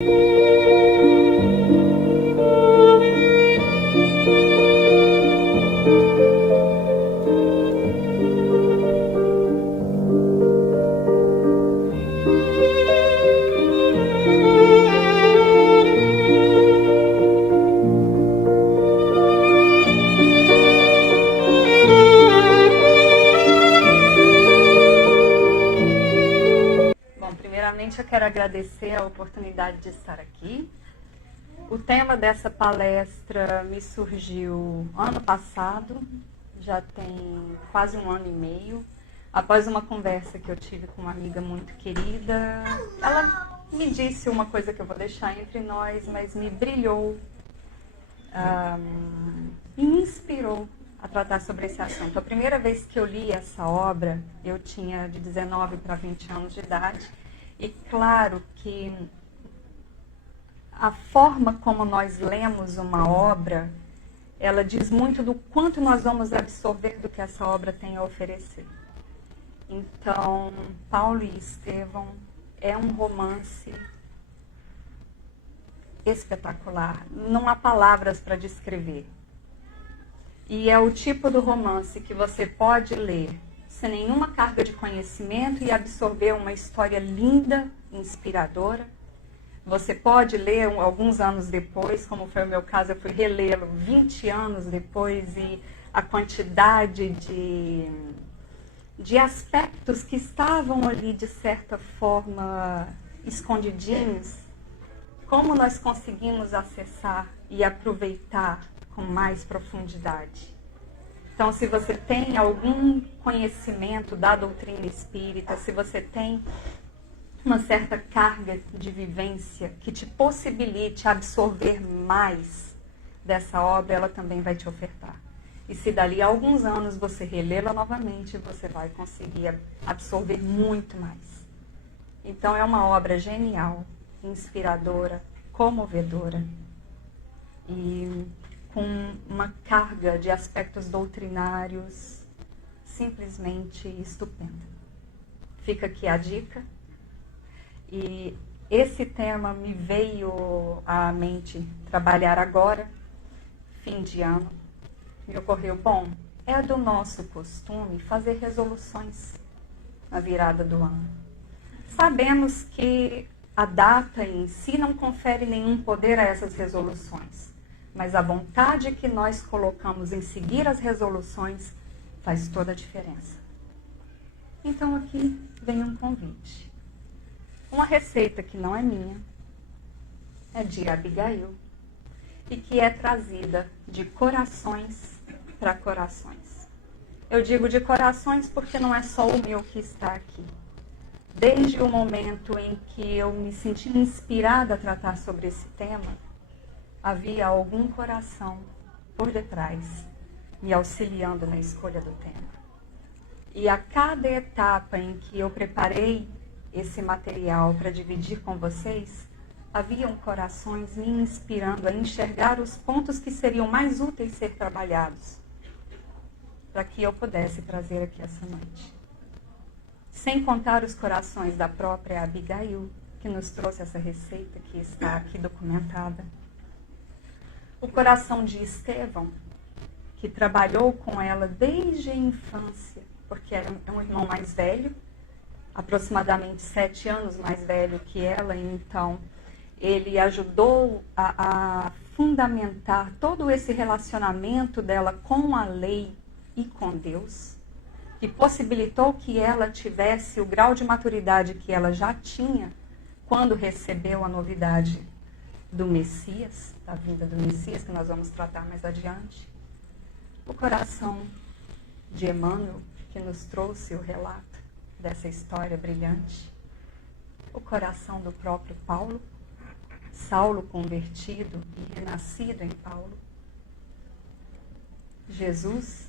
Eu quero agradecer a oportunidade de estar aqui. O tema dessa palestra me surgiu ano passado, já tem quase 1 ano e meio, após uma conversa que eu tive com uma amiga muito querida. Ela me disse uma coisa que eu vou deixar entre nós, mas me brilhou e me inspirou a tratar sobre esse assunto. A primeira vez que eu li essa obra, eu tinha de 19 para 20 anos de idade. E claro que a forma como nós lemos uma obra, ela diz muito do quanto nós vamos absorver do que essa obra tem a oferecer. Então, Paulo e Estevão é um romance espetacular. Não há palavras para descrever. E é o tipo do romance que você pode ler sem nenhuma carga de conhecimento e absorver uma história linda, inspiradora. Você pode ler alguns anos depois, como foi o meu caso, eu fui relê-lo 20 anos depois, e a quantidade de aspectos que estavam ali, de certa forma, escondidinhos, como nós conseguimos acessar e aproveitar com mais profundidade. Então, se você tem algum conhecimento da doutrina espírita, se você tem uma certa carga de vivência que te possibilite absorver mais dessa obra, ela também vai te ofertar. E se dali a alguns anos você relê-la novamente, você vai conseguir absorver muito mais. Então, é uma obra genial, inspiradora, comovedora e com uma carga de aspectos doutrinários simplesmente estupenda. Fica aqui a dica. E esse tema me veio à mente trabalhar agora, fim de ano. Me ocorreu, bom, é do nosso costume fazer resoluções na virada do ano. Sabemos que a data em si não confere nenhum poder a essas resoluções. Mas a vontade que nós colocamos em seguir as resoluções faz toda a diferença. Então aqui vem um convite. Uma receita que não é minha, é de Abigail, e que é trazida de corações para corações. Eu digo de corações porque não é só o meu que está aqui. Desde o momento em que eu me senti inspirada a tratar sobre esse tema, havia algum coração por detrás me auxiliando na escolha do tema. E a cada etapa em que eu preparei esse material para dividir com vocês, haviam corações me inspirando a enxergar os pontos que seriam mais úteis ser trabalhados, para que eu pudesse trazer aqui essa noite. Sem contar os corações da própria Abigail, que nos trouxe essa receita que está aqui documentada. O coração de Estevão, que trabalhou com ela desde a infância, porque era um irmão mais velho, aproximadamente 7 anos mais velho que ela, e então ele ajudou a fundamentar todo esse relacionamento dela com a lei e com Deus, que possibilitou que ela tivesse o grau de maturidade que ela já tinha quando recebeu a novidade do Messias, da vinda do Messias, que nós vamos tratar mais adiante. O coração de Emmanuel, que nos trouxe o relato dessa história brilhante. O coração do próprio Paulo, Saulo convertido e renascido em Paulo. Jesus,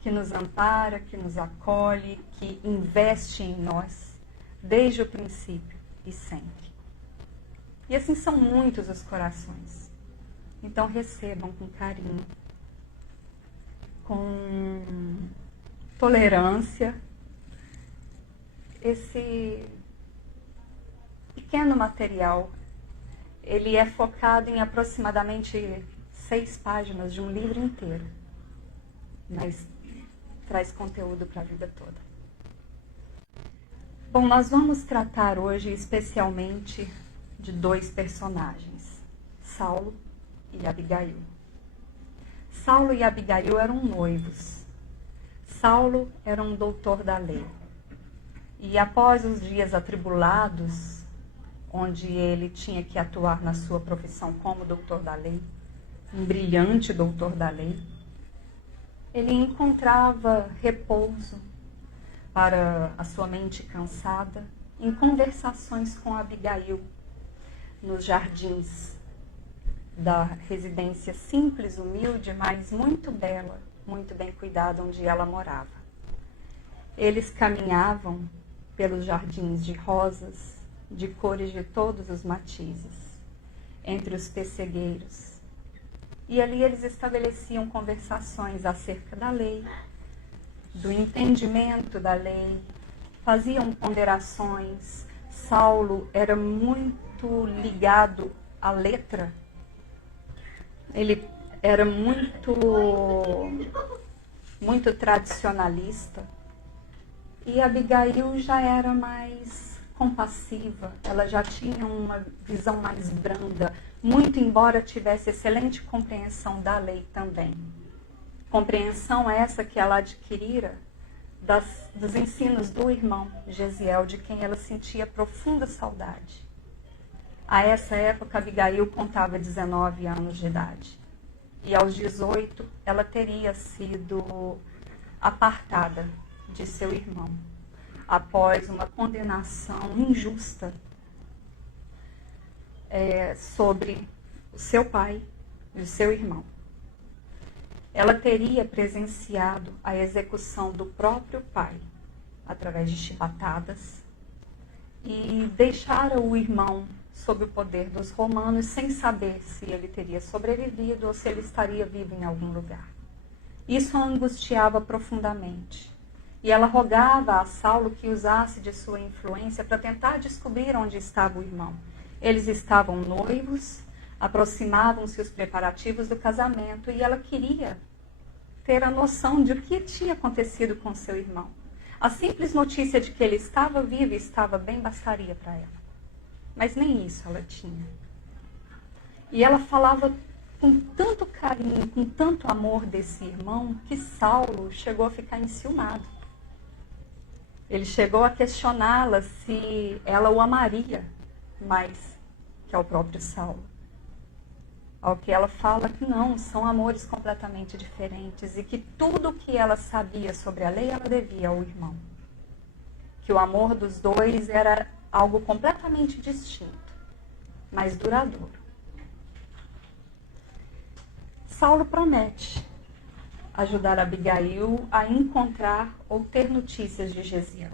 que nos ampara, que nos acolhe, que investe em nós, desde o princípio e sempre. E assim são muitos os corações. Então recebam com carinho, com tolerância, esse pequeno material ele é focado em aproximadamente 6 páginas de um livro inteiro, mas traz conteúdo para a vida toda. Bom, nós vamos tratar hoje especialmente de 2 personagens, Saulo e Abigail. Saulo e Abigail eram noivos. Saulo era um doutor da lei. E após os dias atribulados, onde ele tinha que atuar na sua profissão como doutor da lei, um brilhante doutor da lei, ele encontrava repouso para a sua mente cansada em conversações com Abigail nos jardins da residência simples, humilde, mas muito bela, muito bem cuidada, onde ela morava. Eles caminhavam pelos jardins de rosas, de cores de todos os matizes, entre os pessegueiros. E ali eles estabeleciam conversações acerca da lei, do entendimento da lei, faziam ponderações. Saulo era muito ligado à letra. Ele era muito tradicionalista. E Abigail já era mais compassiva, ela já tinha uma visão mais branda, muito embora tivesse excelente compreensão da lei também. Compreensão essa que ela adquirira dos ensinos do irmão Gesiel, de quem ela sentia profunda saudade. A essa época, Abigail contava 19 anos de idade. E aos 18, ela teria sido apartada de seu irmão, após uma condenação injusta sobre o seu pai e o seu irmão. Ela teria presenciado a execução do próprio pai, através de chibatadas, e deixara o irmão sob o poder dos romanos, sem saber se ele teria sobrevivido ou se ele estaria vivo em algum lugar. Isso a angustiava profundamente. E ela rogava a Saulo que usasse de sua influência para tentar descobrir onde estava o irmão. Eles estavam noivos, aproximavam-se os preparativos do casamento e ela queria ter a noção de o que tinha acontecido com seu irmão. A simples notícia de que ele estava vivo e estava bem bastaria para ela. Mas nem isso ela tinha. E ela falava com tanto carinho, com tanto amor desse irmão, que Saulo chegou a ficar enciumado. Ele chegou a questioná-la se ela o amaria mais que ao próprio Saulo. Ao que ela fala que não, são amores completamente diferentes e que tudo o que ela sabia sobre a lei ela devia ao irmão. Que o amor dos dois era algo completamente distinto, mas duradouro. Saulo promete ajudar Abigail a encontrar ou ter notícias de Gesiel.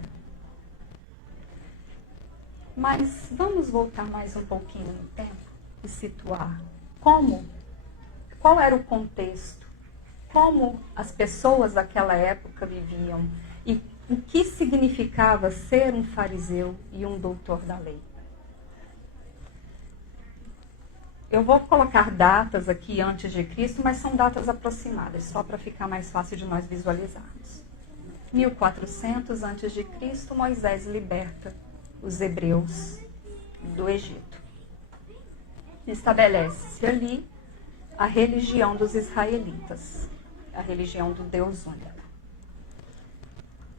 Mas vamos voltar mais um pouquinho no tempo e situar qual era o contexto, como as pessoas daquela época viviam e o que significava ser um fariseu e um doutor da lei. Eu vou colocar datas aqui antes de Cristo, mas são datas aproximadas, só para ficar mais fácil de nós visualizarmos. 1400 antes de Cristo, Moisés liberta os hebreus do Egito. Estabelece-se ali a religião dos israelitas, a religião do Deus único.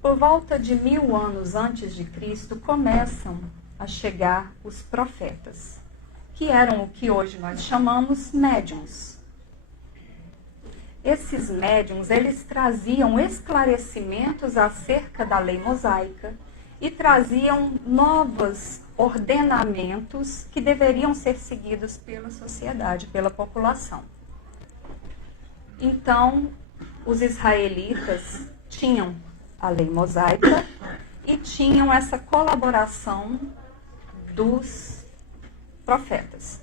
Por volta de 1000 anos antes de Cristo, começam a chegar os profetas, que eram o que hoje nós chamamos médiuns. Esses médiuns, eles traziam esclarecimentos acerca da lei mosaica e traziam novos ordenamentos que deveriam ser seguidos pela sociedade, pela população. Então, os israelitas tinham a lei mosaica e tinham essa colaboração dos profetas.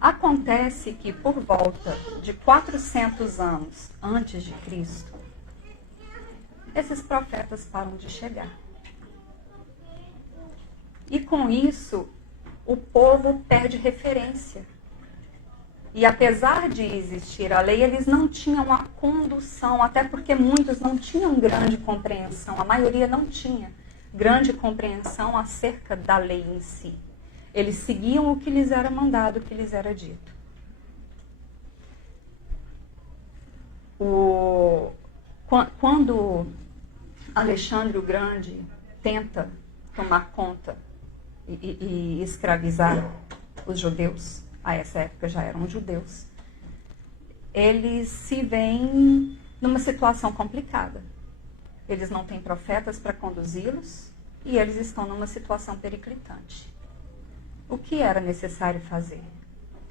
Acontece que por volta de 400 anos antes de Cristo, esses profetas param de chegar. E com isso, o povo perde referência. E apesar de existir a lei, eles não tinham a condução, até porque muitos não tinham grande compreensão, a maioria não tinha grande compreensão acerca da lei em si. Eles seguiam o que lhes era mandado, o que lhes era dito. Quando Alexandre o Grande tenta tomar conta e escravizar os judeus, a essa época já eram judeus, eles se veem numa situação complicada. Eles não têm profetas para conduzi-los e eles estão numa situação periclitante. O que era necessário fazer?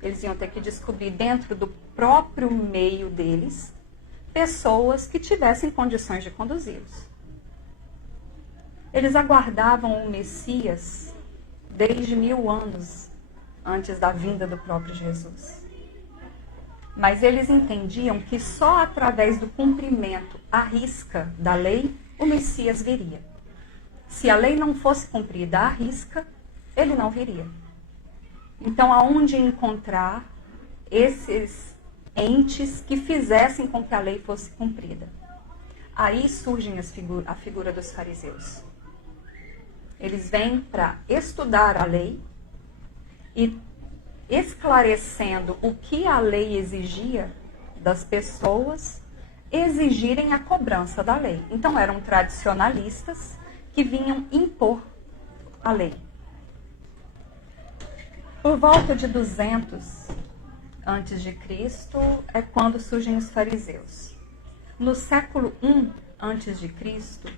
Eles iam ter que descobrir dentro do próprio meio deles pessoas que tivessem condições de conduzi-los. Eles aguardavam o Messias desde 1000 anos antes da vinda do próprio Jesus. Mas eles entendiam que só através do cumprimento à risca da lei, o Messias viria. Se a lei não fosse cumprida à risca, ele não viria. Então, aonde encontrar esses entes que fizessem com que a lei fosse cumprida? Aí surge a figura dos fariseus. Eles vêm para estudar a lei e esclarecendo o que a lei exigia das pessoas, exigirem a cobrança da lei. Então eram tradicionalistas que vinham impor a lei. Por volta de 200 antes de Cristo é quando surgem os fariseus. No século I antes de Cristo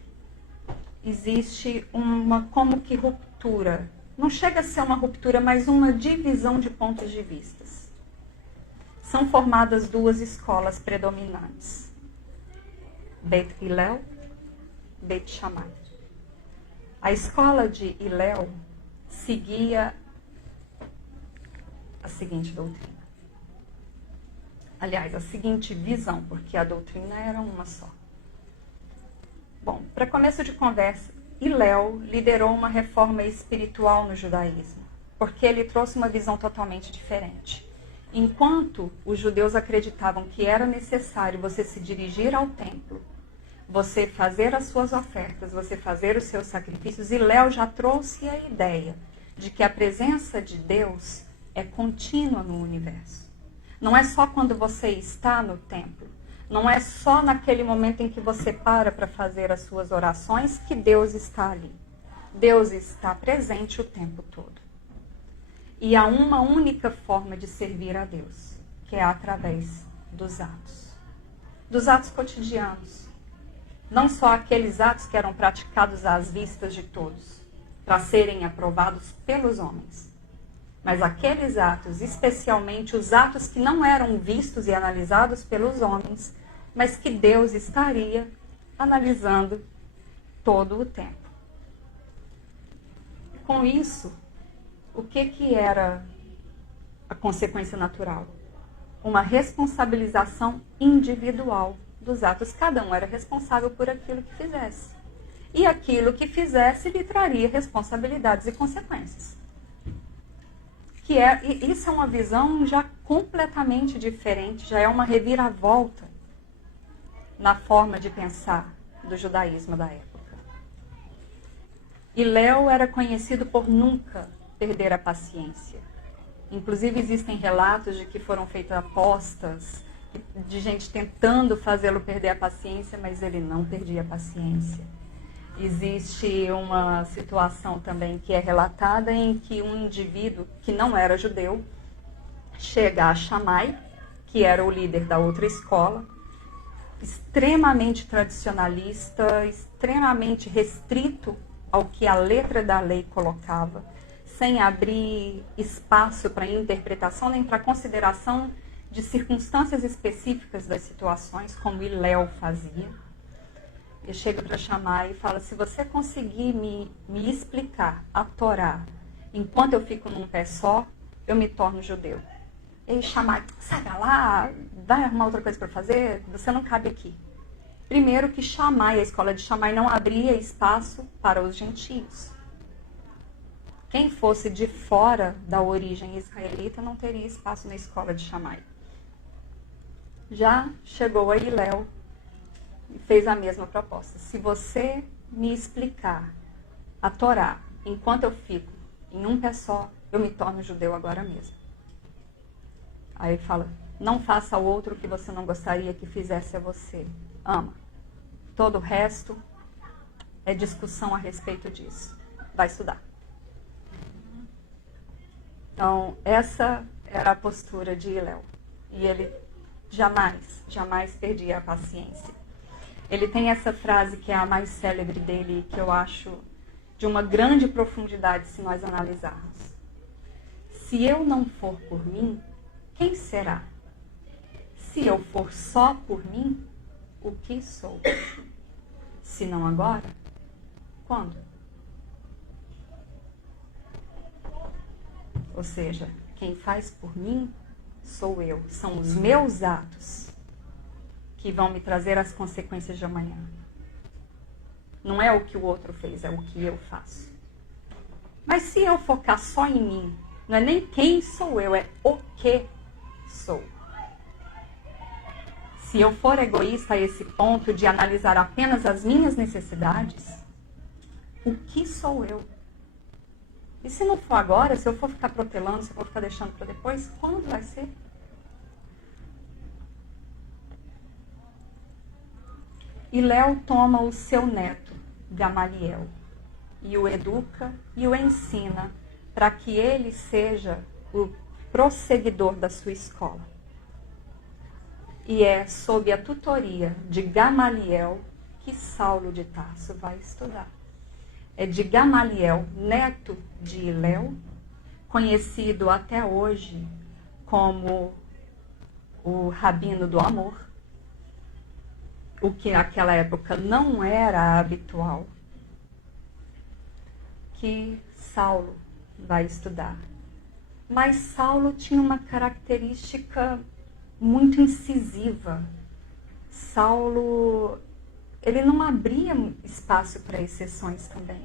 existe uma como que ruptura. Não chega a ser uma ruptura, mas uma divisão de pontos de vista. São formadas duas escolas predominantes. Beit Hillel, Beit Shammai. A escola de Hillel seguia a seguinte doutrina. Aliás, a seguinte visão, porque a doutrina era uma só. Bom, para começo de conversa, Hillel liderou uma reforma espiritual no judaísmo, porque ele trouxe uma visão totalmente diferente. Enquanto os judeus acreditavam que era necessário você se dirigir ao templo, você fazer as suas ofertas, você fazer os seus sacrifícios, Hillel já trouxe a ideia de que a presença de Deus é contínua no universo. Não é só quando você está no templo. Não é só naquele momento em que você para fazer as suas orações que Deus está ali. Deus está presente o tempo todo. E há uma única forma de servir a Deus, que é através dos atos. Dos atos cotidianos. Não só aqueles atos que eram praticados às vistas de todos, para serem aprovados pelos homens. Mas aqueles atos, especialmente os atos que não eram vistos e analisados pelos homens, mas que Deus estaria analisando todo o tempo. Com isso, o que era a consequência natural? Uma responsabilização individual dos atos. Cada um era responsável por aquilo que fizesse. E aquilo que fizesse lhe traria responsabilidades e consequências. Isso é uma visão já completamente diferente, já é uma reviravolta na forma de pensar do judaísmo da época. Hillel era conhecido por nunca perder a paciência. Inclusive existem relatos de que foram feitas apostas, de gente tentando fazê-lo perder a paciência, mas ele não perdia a paciência. Existe uma situação também que é relatada em que um indivíduo que não era judeu chega a Shammai, que era o líder da outra escola, extremamente tradicionalista, extremamente restrito ao que a letra da lei colocava, sem abrir espaço para interpretação nem para consideração de circunstâncias específicas das situações, como Hillel fazia. Eu chego para Shammai e falo, se você conseguir me explicar a Torá enquanto eu fico num pé só, eu me torno judeu. E Shammai, sai pra lá, vai arrumar outra coisa para fazer, você não cabe aqui. Primeiro que Shammai, a escola de Shammai não abria espaço para os gentios. Quem fosse de fora da origem israelita não teria espaço na escola de Shammai. Já chegou aí Léo e fez a mesma proposta. Se você me explicar a Torá enquanto eu fico em um pé só, eu me torno judeu agora mesmo. Aí ele fala, não faça ao outro o que você não gostaria que fizesse a você. Ama. Todo o resto é discussão a respeito disso. Vai estudar. Então, essa era a postura de Hillel. E ele jamais perdia a paciência. Ele tem essa frase que é a mais célebre dele, que eu acho de uma grande profundidade se nós analisarmos. Se eu não for por mim, quem será? Se eu for só por mim, o que sou? Se não agora, quando? Ou seja, quem faz por mim sou eu. São os meus atos que vão me trazer as consequências de amanhã. Não é o que o outro fez, é o que eu faço. Mas se eu focar só em mim, não é nem quem sou eu, é o que sou. Se eu for egoísta a esse ponto de analisar apenas as minhas necessidades, o que sou eu? E se não for agora, se eu for ficar protelando, se eu for ficar deixando para depois, quando vai ser? E Léo toma o seu neto, Gamaliel, e o educa e o ensina para que ele seja o prosseguidor da sua escola. E é sob a tutoria de Gamaliel que Saulo de Tarso vai estudar. É de Gamaliel, neto de Hillel, conhecido até hoje como o Rabino do Amor, o que naquela época não era habitual, que Saulo vai estudar. Mas Saulo tinha uma característica muito incisiva. Saulo, ele não abria espaço para exceções também.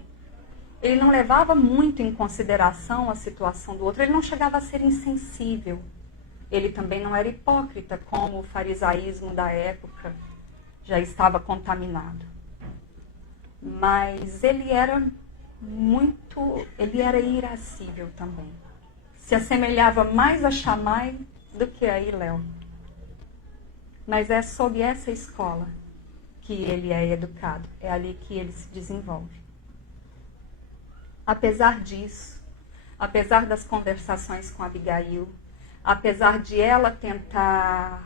Ele não levava muito em consideração a situação do outro, ele não chegava a ser insensível. Ele também não era hipócrita, como o farisaísmo da época já estava contaminado. Mas ele era irascível também. Se assemelhava mais a Shammai do que a Hillel. Mas é sob essa escola que ele é educado. É ali que ele se desenvolve. Apesar disso, apesar das conversações com Abigail, apesar de ela tentar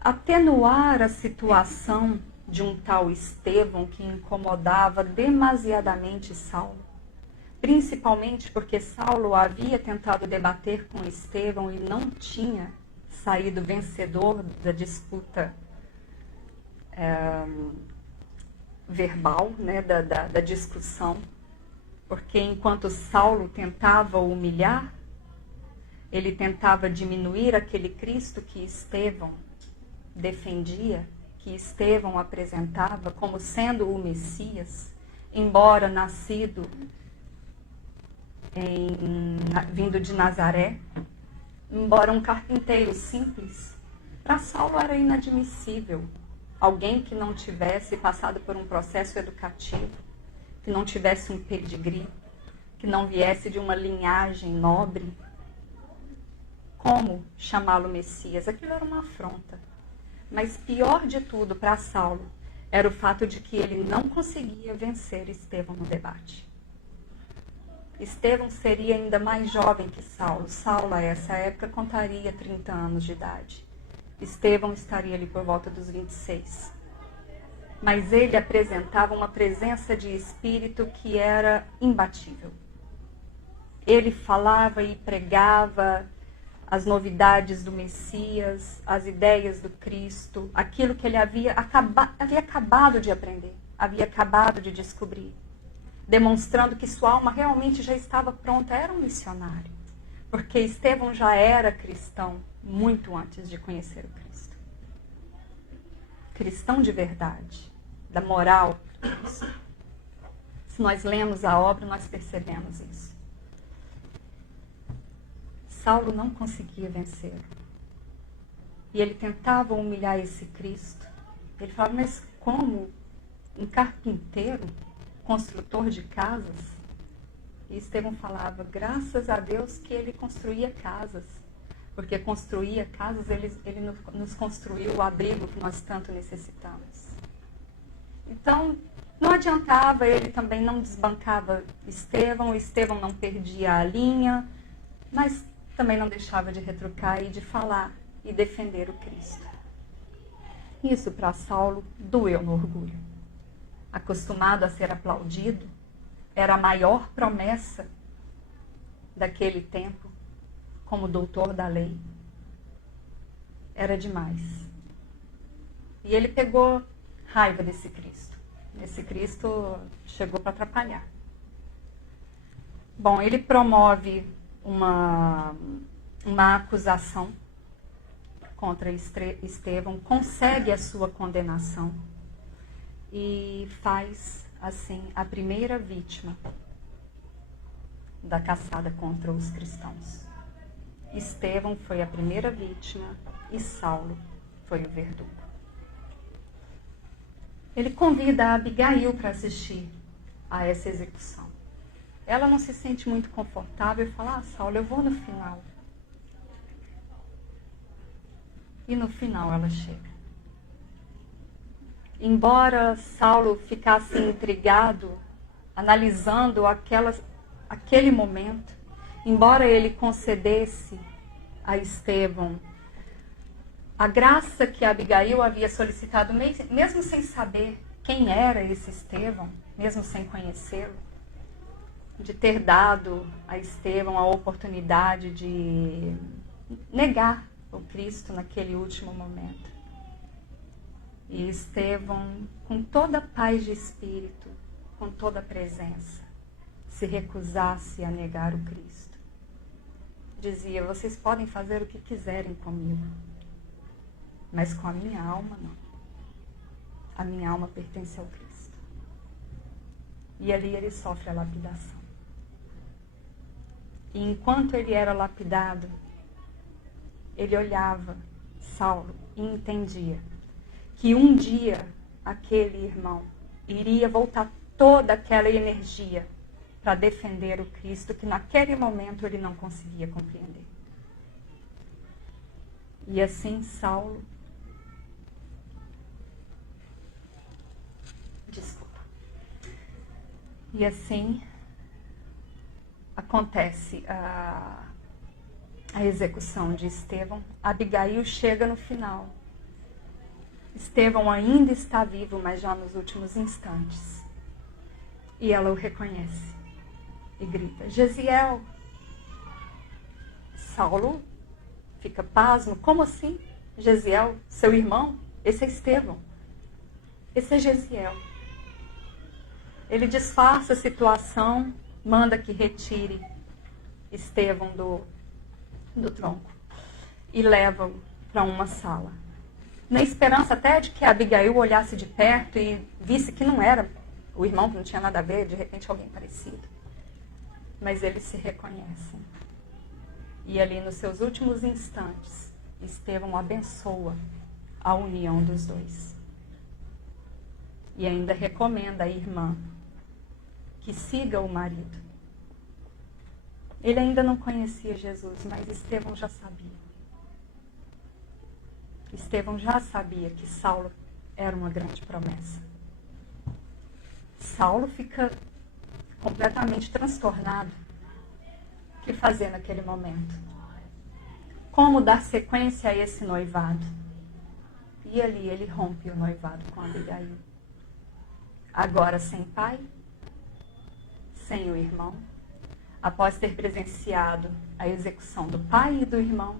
atenuar a situação de um tal Estevão que incomodava demasiadamente Saulo, principalmente porque Saulo havia tentado debater com Estevão e não tinha saído vencedor da disputa verbal, né, da discussão, porque enquanto Saulo tentava humilhar, ele tentava diminuir aquele Cristo que Estevão defendia, que Estevão apresentava como sendo o Messias, embora nascido vindo de Nazaré, embora um carpinteiro simples. Para Saulo era inadmissível alguém que não tivesse passado por um processo educativo, que não tivesse um pedigree, que não viesse de uma linhagem nobre. Como chamá-lo Messias? Aquilo era uma afronta. Mas pior de tudo para Saulo era o fato de que ele não conseguia vencer Estevão no debate. Estevão seria ainda mais jovem que Saulo. Saulo, a essa época, contaria 30 anos de idade. Estevão estaria ali por volta dos 26. Mas ele apresentava uma presença de espírito que era imbatível. Ele falava e pregava as novidades do Messias, as ideias do Cristo, aquilo que ele havia acabado de aprender, havia acabado de descobrir, demonstrando que sua alma realmente já estava pronta, era um missionário, porque Estevão já era cristão muito antes de conhecer o Cristo. Cristão de verdade, da moral de Cristo. Se nós lemos a obra, nós percebemos isso. Saulo não conseguia vencer. E ele tentava humilhar esse Cristo. Ele falava, mas como? Um carpinteiro, construtor de casas? E Estevão falava, graças a Deus que ele construía casas. Porque construía casas, ele nos construiu o abrigo que nós tanto necessitamos. Então, não adiantava, ele também não desbancava Estevão, Estevão não perdia a linha, mas também não deixava de retrucar e de falar e defender o Cristo. Isso para Saulo doeu no orgulho. Acostumado a ser aplaudido, era a maior promessa daquele tempo, como doutor da lei. Era demais. E ele pegou raiva desse Cristo. Esse Cristo chegou para atrapalhar. Bom, ele promove uma acusação contra Estevão, consegue a sua condenação e faz, assim, a primeira vítima da caçada contra os cristãos. Estevão foi a primeira vítima e Saulo foi o verdugo. Ele convida a Abigail para assistir a essa execução. Ela não se sente muito confortável e fala, Saulo, eu vou no final. E no final ela chega. Embora Saulo ficasse intrigado, analisando aquele momento, embora ele concedesse a Estevão a graça que Abigail havia solicitado, mesmo sem saber quem era esse Estevão, mesmo sem conhecê-lo, de ter dado a Estevão a oportunidade de negar o Cristo naquele último momento. E Estevão, com toda a paz de espírito, com toda a presença, se recusasse a negar o Cristo. Dizia, vocês podem fazer o que quiserem comigo, mas com a minha alma não. A minha alma pertence ao Cristo. E ali ele sofre a lapidação. E enquanto ele era lapidado, ele olhava Saulo e entendia que um dia aquele irmão iria voltar toda aquela energia para defender o Cristo que naquele momento ele não conseguia compreender. E assim Saulo, e assim acontece a execução de Estevão. Abigail chega no final. Estevão ainda está vivo, mas já nos últimos instantes. E ela o reconhece e grita, Gesiel. Saulo fica pasmo. Como assim? Gesiel, seu irmão? Esse é Estevão. Esse é Gesiel. Ele disfarça a situação, manda que retire Estevão do tronco e leva-o para uma sala. Na esperança até de que Abigail olhasse de perto e visse que não era o irmão, que não tinha nada a ver, de repente alguém parecido. Mas eles se reconhecem. E ali nos seus últimos instantes, Estevão abençoa a união dos dois. E ainda recomenda à irmã que siga o marido. Ele ainda não conhecia Jesus, mas Estevão já sabia. Estevão já sabia que Saulo era uma grande promessa. Saulo fica completamente transtornado. O que fazer naquele momento? Como dar sequência a esse noivado? E ali ele rompe o noivado com Abigail. Agora sem pai, sem o irmão, após ter presenciado a execução do pai e do irmão,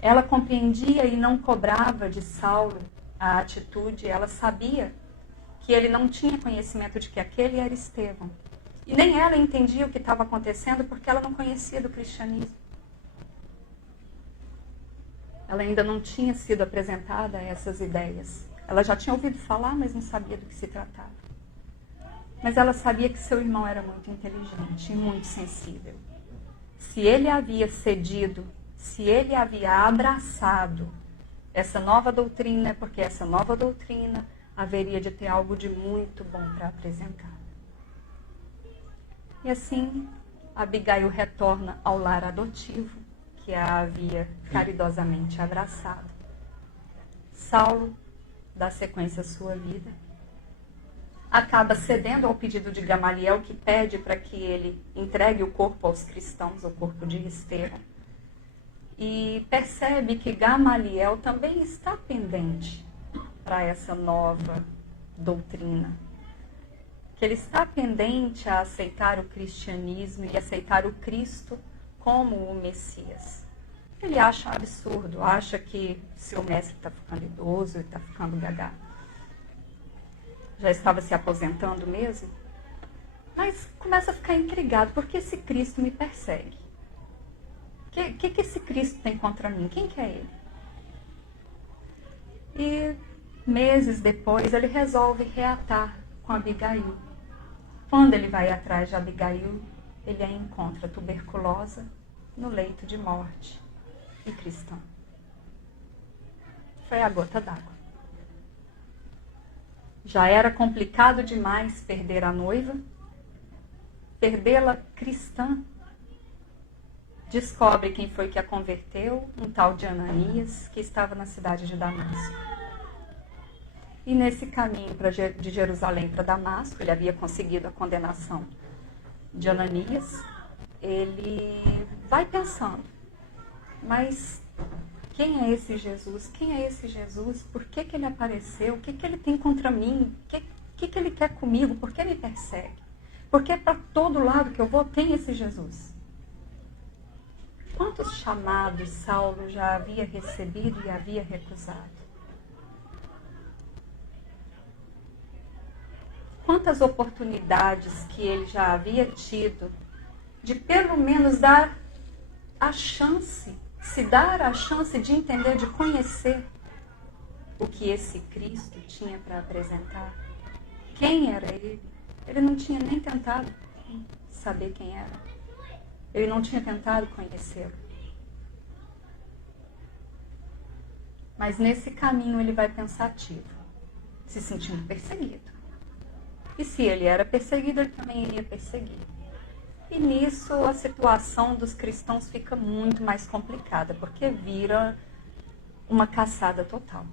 ela compreendia e não cobrava de Saulo a atitude, ela sabia que ele não tinha conhecimento de que aquele era Estevão. E nem ela entendia o que estava acontecendo porque ela não conhecia do cristianismo. Ela ainda não tinha sido apresentada a essas ideias. Ela já tinha ouvido falar, mas não sabia do que se tratava. Mas ela sabia que seu irmão era muito inteligente e muito sensível. Se ele havia cedido, se ele havia abraçado essa nova doutrina, porque essa nova doutrina haveria de ter algo de muito bom para apresentar. E assim, Abigail retorna ao lar adotivo, que a havia caridosamente abraçado. Saulo dá sequência à sua vida. Acaba cedendo ao pedido de Gamaliel, que pede para que ele entregue o corpo aos cristãos, o corpo de Esther. E percebe que Gamaliel também está pendente para essa nova doutrina. Que ele está pendente a aceitar o cristianismo e aceitar o Cristo como o Messias. Ele acha absurdo, acha que seu mestre está ficando idoso, está ficando gagá. Já estava se aposentando mesmo. Mas começa a ficar intrigado, porque esse Cristo me persegue. O que esse Cristo tem contra mim? Quem que é ele? E meses depois ele resolve reatar com Abigail. Quando ele vai atrás de Abigail, ele a encontra tuberculosa no leito de morte e cristã. Foi a gota d'água. Já era complicado demais perder a noiva, perdê-la cristã. Descobre quem foi que a converteu, um tal de Ananias, que estava na cidade de Damasco. E nesse caminho de Jerusalém para Damasco, ele havia conseguido a condenação de Ananias, ele vai pensando, mas quem é esse Jesus? Quem é esse Jesus? Por que ele apareceu? O que ele tem contra mim? O que ele quer comigo? Por que me persegue? Porque para todo lado que eu vou tem esse Jesus. Quantos chamados Saulo já havia recebido e havia recusado? Quantas oportunidades que ele já havia tido de pelo menos dar a chance, se dar a chance de entender, de conhecer o que esse Cristo tinha para apresentar. Quem era ele? Ele não tinha nem tentado saber quem era. Ele não tinha tentado conhecê-lo. Mas nesse caminho ele vai pensativo, se sentindo perseguido. E se ele era perseguido, ele também iria perseguir. E nisso a situação dos cristãos fica muito mais complicada, porque vira uma caçada total.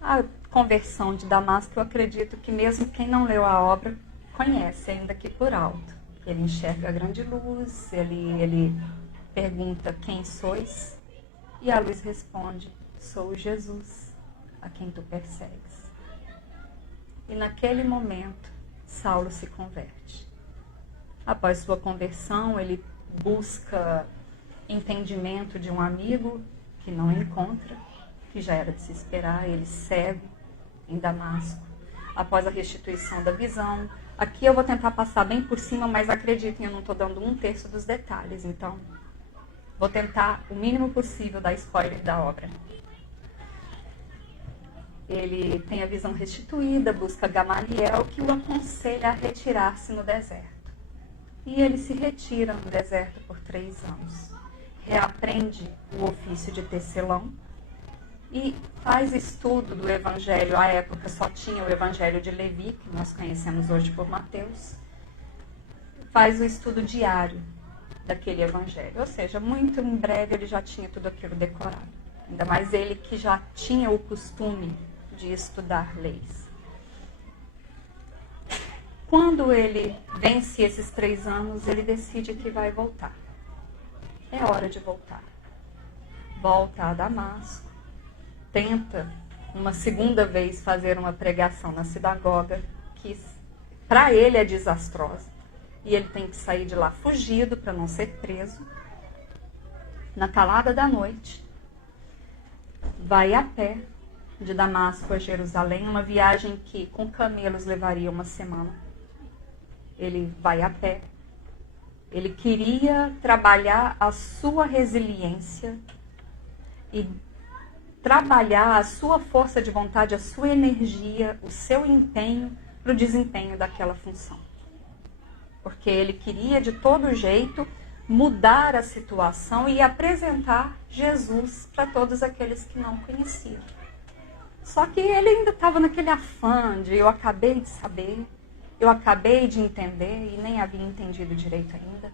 A conversão de Damasco, eu acredito que mesmo quem não leu a obra conhece, ainda que por alto. Ele enxerga a grande luz, ele pergunta: quem sois? E a luz responde: sou Jesus, a quem tu persegues. E naquele momento, Saulo se converte. Após sua conversão, ele busca entendimento de um amigo que não encontra, que já era de se esperar. Ele segue em Damasco. Após a restituição da visão, aqui eu vou tentar passar bem por cima, mas acreditem, eu não estou dando 1/3 dos detalhes, então vou tentar o mínimo possível dar spoiler da obra. Ele tem a visão restituída, busca Gamaliel, que o aconselha a retirar-se no deserto. E ele se retira no deserto por 3 anos. Reaprende o ofício de tecelão e faz estudo do Evangelho. À época só tinha o Evangelho de Levi, que nós conhecemos hoje por Mateus. Faz o estudo diário daquele Evangelho. Ou seja, muito em breve ele já tinha tudo aquilo decorado. Ainda mais ele que já tinha o costume de estudar leis. Quando ele vence esses 3 anos, ele decide que vai voltar. É hora de voltar. Volta a Damasco, tenta uma segunda vez fazer uma pregação na sinagoga, que para ele é desastrosa. E ele tem que sair de lá fugido para não ser preso. Na calada da noite, vai a pé de Damasco a Jerusalém, uma viagem que com camelos levaria 1 semana. Ele vai a pé. Ele queria trabalhar a sua resiliência e trabalhar a sua força de vontade, a sua energia, o seu empenho para o desempenho daquela função. Porque ele queria de todo jeito mudar a situação e apresentar Jesus para todos aqueles que não conheciam. Só que ele ainda estava naquele afã de eu acabei de saber, eu acabei de entender e nem havia entendido direito ainda.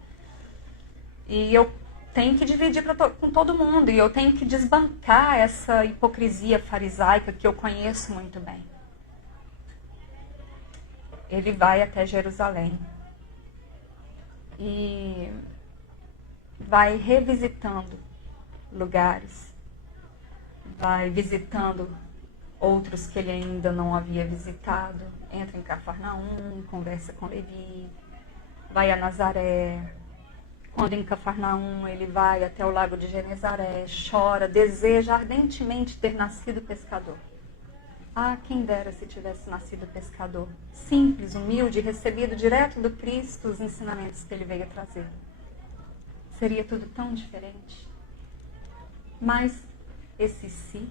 E eu tenho que dividir com todo mundo e eu tenho que desbancar essa hipocrisia farisaica que eu conheço muito bem. Ele vai até Jerusalém e vai revisitando lugares, vai visitando outros que ele ainda não havia visitado, entra em Cafarnaum, conversa com Levi, vai a Nazaré. Quando em Cafarnaum ele vai até o lago de Genezaré, chora, deseja ardentemente ter nascido pescador. Ah, quem dera se tivesse nascido pescador, simples, humilde, recebido direto do Cristo os ensinamentos que ele veio trazer. Seria tudo tão diferente. Mas esse si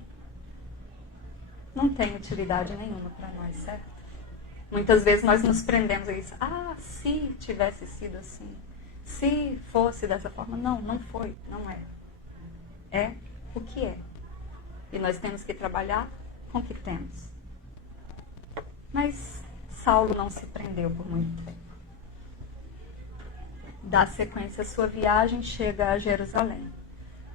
não tem utilidade nenhuma para nós, certo? Muitas vezes nós nos prendemos a isso. Ah, se tivesse sido assim. Se fosse dessa forma. Não, não foi, não é. É o que é. E nós temos que trabalhar com o que temos. Mas Saulo não se prendeu por muito tempo. Dá sequência à sua viagem, chega a Jerusalém.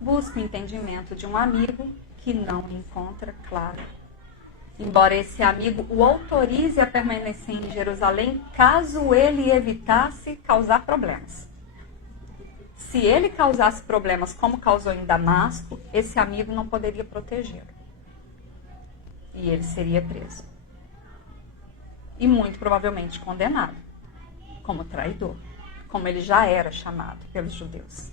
Busca o entendimento de um amigo que não encontra, claro. Embora esse amigo o autorize a permanecer em Jerusalém, caso ele evitasse causar problemas. Se ele causasse problemas como causou em Damasco, esse amigo não poderia protegê-lo. E ele seria preso. E muito provavelmente condenado, como traidor, como ele já era chamado pelos judeus.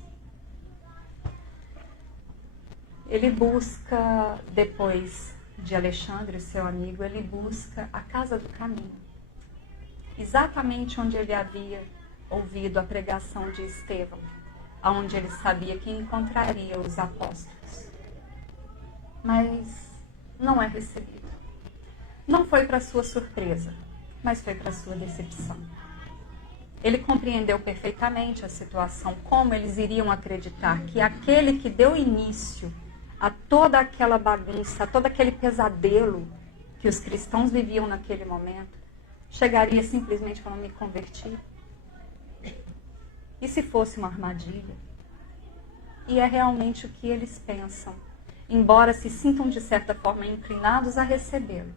Ele busca, depois de Alexandre, seu amigo, ele busca a casa do caminho. Exatamente onde ele havia ouvido a pregação de Estevão, onde ele sabia que encontraria os apóstolos. Mas não é recebido. Não foi para sua surpresa, mas foi para sua decepção. Ele compreendeu perfeitamente a situação, como eles iriam acreditar que aquele que deu início a toda aquela bagunça, a todo aquele pesadelo que os cristãos viviam naquele momento, chegaria simplesmente falando, me converti. E se fosse uma armadilha? E é realmente o que eles pensam, embora se sintam de certa forma inclinados a recebê-lo.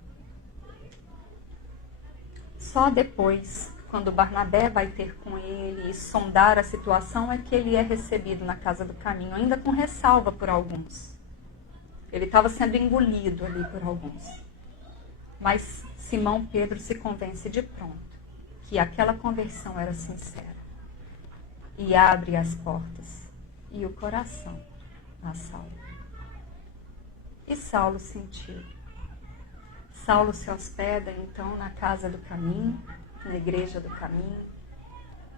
Só depois, quando Barnabé vai ter com ele e sondar a situação, é que ele é recebido na casa do caminho, ainda com ressalva por alguns. Ele estava sendo engolido ali por alguns. Mas Simão Pedro se convence de pronto que aquela conversão era sincera. E abre as portas e o coração a Saulo. E Saulo sentiu. Saulo se hospeda então na casa do caminho, na igreja do caminho,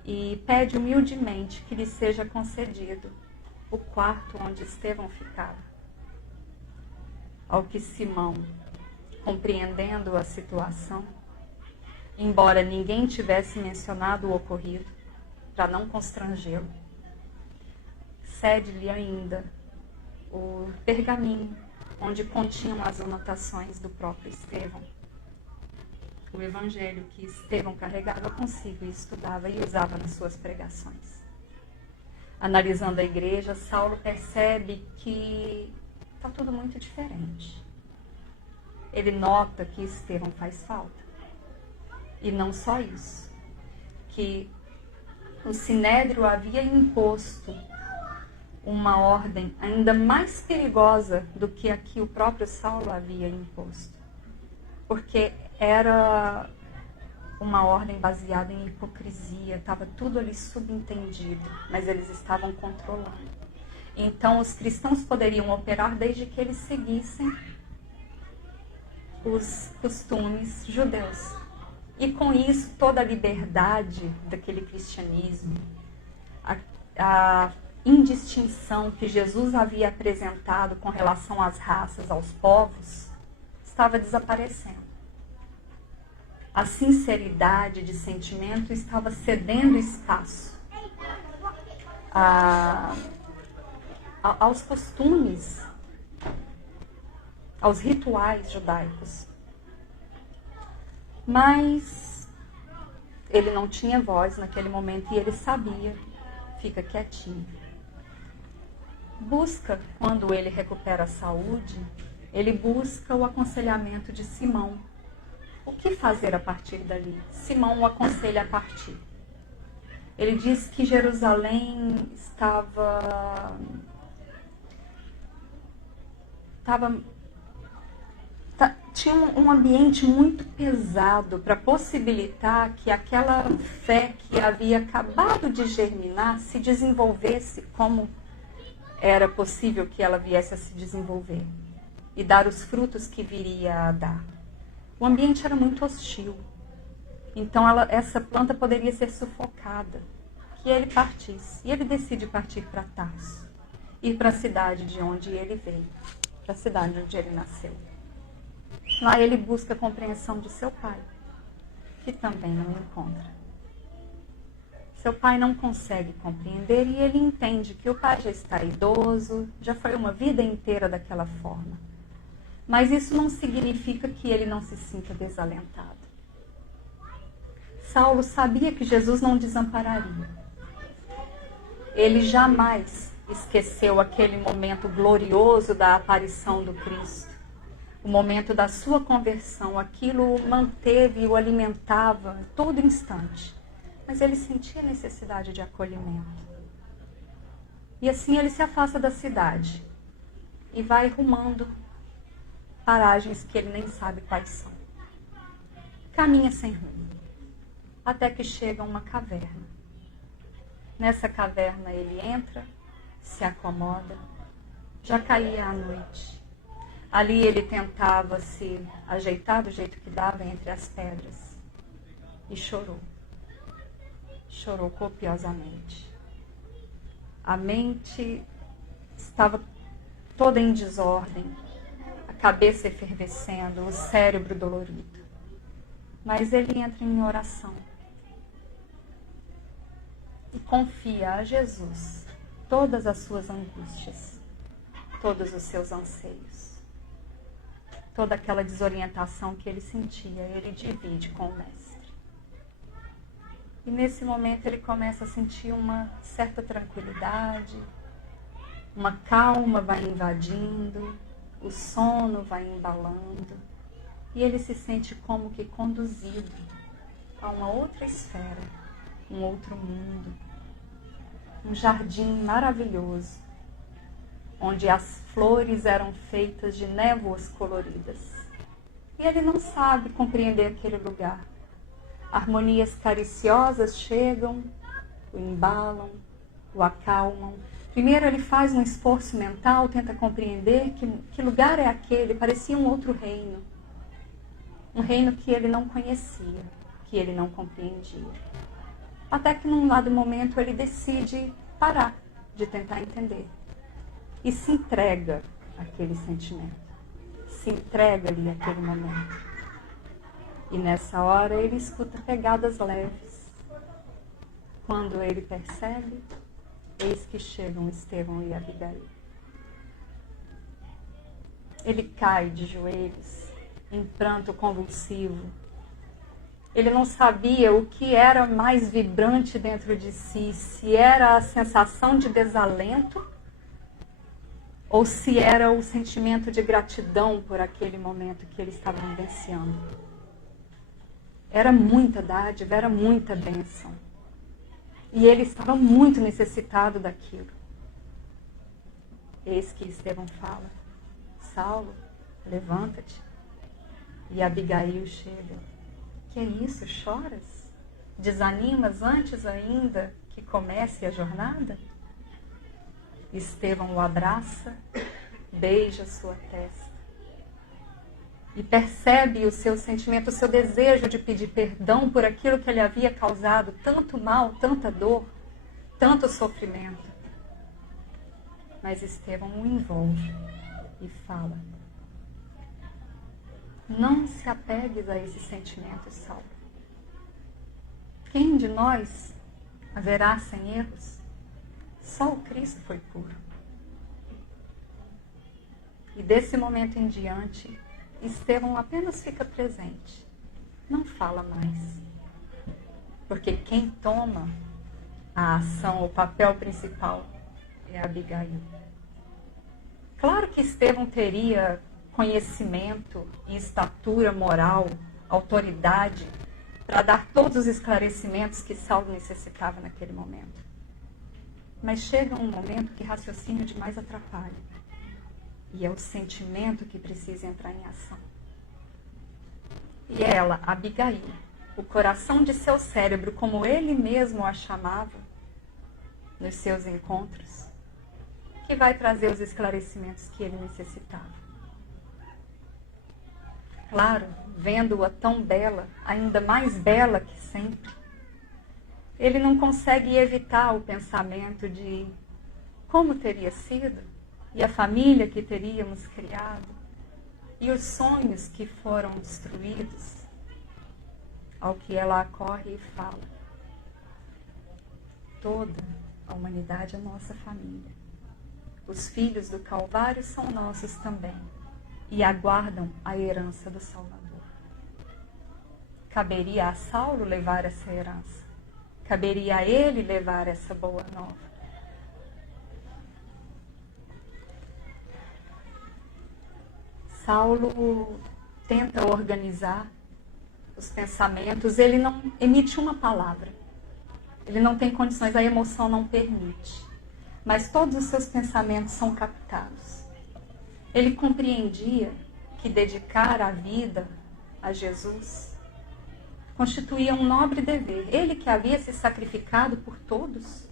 e pede humildemente que lhe seja concedido o quarto onde Estevão ficava. Ao que Simão, compreendendo a situação, embora ninguém tivesse mencionado o ocorrido, para não constrangê-lo, cede-lhe ainda o pergaminho onde continham as anotações do próprio Estevão. O evangelho que Estevão carregava consigo e estudava e usava nas suas pregações. Analisando a igreja, Saulo percebe que está tudo muito diferente. Ele nota que Estevão faz falta. E não só isso, que o Sinédrio havia imposto uma ordem ainda mais perigosa do que a que o próprio Saulo havia imposto. Porque era uma ordem baseada em hipocrisia, estava tudo ali subentendido, mas eles estavam controlando. Então os cristãos poderiam operar desde que eles seguissem os costumes judeus. E com isso toda a liberdade daquele cristianismo, a indistinção que Jesus havia apresentado com relação às raças, aos povos, estava desaparecendo. A sinceridade de sentimento estava cedendo espaço aos costumes, aos rituais judaicos. Mas ele não tinha voz naquele momento e ele sabia. Fica quietinho. Busca, quando ele recupera a saúde, ele busca o aconselhamento de Simão. O que fazer a partir dali? Simão o aconselha a partir. Ele diz que Jerusalém tinha um ambiente muito pesado para possibilitar que aquela fé que havia acabado de germinar se desenvolvesse como era possível que ela viesse a se desenvolver e dar os frutos que viria a dar. O ambiente era muito hostil. Então essa planta poderia ser sufocada. Que ele partisse. E ele decide partir para Tarso. Ir para a cidade de onde ele veio. Para a cidade onde ele nasceu. Lá ele busca a compreensão de seu pai, que também não encontra. Seu pai não consegue compreender e ele entende que o pai já está idoso, já foi uma vida inteira daquela forma. Mas isso não significa que ele não se sinta desalentado. Saulo sabia que Jesus não desampararia. Ele jamais esqueceu aquele momento glorioso da aparição do Cristo. O momento da sua conversão, aquilo o manteve e o alimentava a todo instante. Mas ele sentia necessidade de acolhimento. E assim ele se afasta da cidade e vai rumando paragens que ele nem sabe quais são. Caminha sem rumo, até que chega a uma caverna. Nessa caverna ele entra, se acomoda, já caía a noite. Ali ele tentava se ajeitar do jeito que dava entre as pedras e chorou. Chorou copiosamente. A mente estava toda em desordem, a cabeça efervescendo, o cérebro dolorido. Mas ele entra em oração e confia a Jesus todas as suas angústias, todos os seus anseios. Toda aquela desorientação que ele sentia, ele divide com o mestre. E nesse momento ele começa a sentir uma certa tranquilidade, uma calma vai invadindo, o sono vai embalando, e ele se sente como que conduzido a uma outra esfera, um outro mundo, um jardim maravilhoso, onde as flores eram feitas de névoas coloridas. E ele não sabe compreender aquele lugar. Harmonias cariciosas chegam, o embalam, o acalmam. Primeiro ele faz um esforço mental, tenta compreender que lugar é aquele. Parecia um outro reino. Um reino que ele não conhecia, que ele não compreendia. Até que num dado momento ele decide parar de tentar entender. E se entrega àquele sentimento. Se entrega ali àquele momento. E nessa hora ele escuta pegadas leves. Quando ele percebe, eis que chegam Estevão e Abigail. Ele cai de joelhos, em pranto convulsivo. Ele não sabia o que era mais vibrante dentro de si, se era a sensação de desalento ou se era o sentimento de gratidão por aquele momento que ele estava vivenciando. Era muita dádiva, era muita bênção. E ele estava muito necessitado daquilo. Eis que Estevão fala: Saulo, levanta-te. E Abigail chega: que é isso, choras? Desanimas antes ainda que comece a jornada? Estevão o abraça, beija sua testa e percebe o seu sentimento, o seu desejo de pedir perdão por aquilo que ele havia causado tanto mal, tanta dor, tanto sofrimento. Mas Estevão o envolve e fala: não se apegues a esses sentimentos, Saulo. Quem de nós haverá sem erros? Só o Cristo foi puro. E desse momento em diante, Estevão apenas fica presente, não fala mais. Porque quem toma a ação, o papel principal, é Abigail. Claro que Estevão teria conhecimento e estatura moral, autoridade, para dar todos os esclarecimentos que Saulo necessitava naquele momento. Mas chega um momento que raciocínio demais atrapalha. E é o sentimento que precisa entrar em ação. E ela, Abigail, o coração de seu cérebro, como ele mesmo a chamava nos seus encontros, que vai trazer os esclarecimentos que ele necessitava. Claro, vendo-a tão bela, ainda mais bela que sempre, ele não consegue evitar o pensamento de como teria sido, e a família que teríamos criado, e os sonhos que foram destruídos. Ao que ela acorre e fala: toda a humanidade é nossa família. Os filhos do Calvário são nossos também e aguardam a herança do Salvador. Caberia a Saulo levar essa herança. Caberia a ele levar essa boa nova. Saulo tenta organizar os pensamentos, ele não emite uma palavra. Ele não tem condições, a emoção não permite. Mas todos os seus pensamentos são captados. Ele compreendia que dedicar a vida a Jesus constituía um nobre dever. Ele que havia se sacrificado por todos,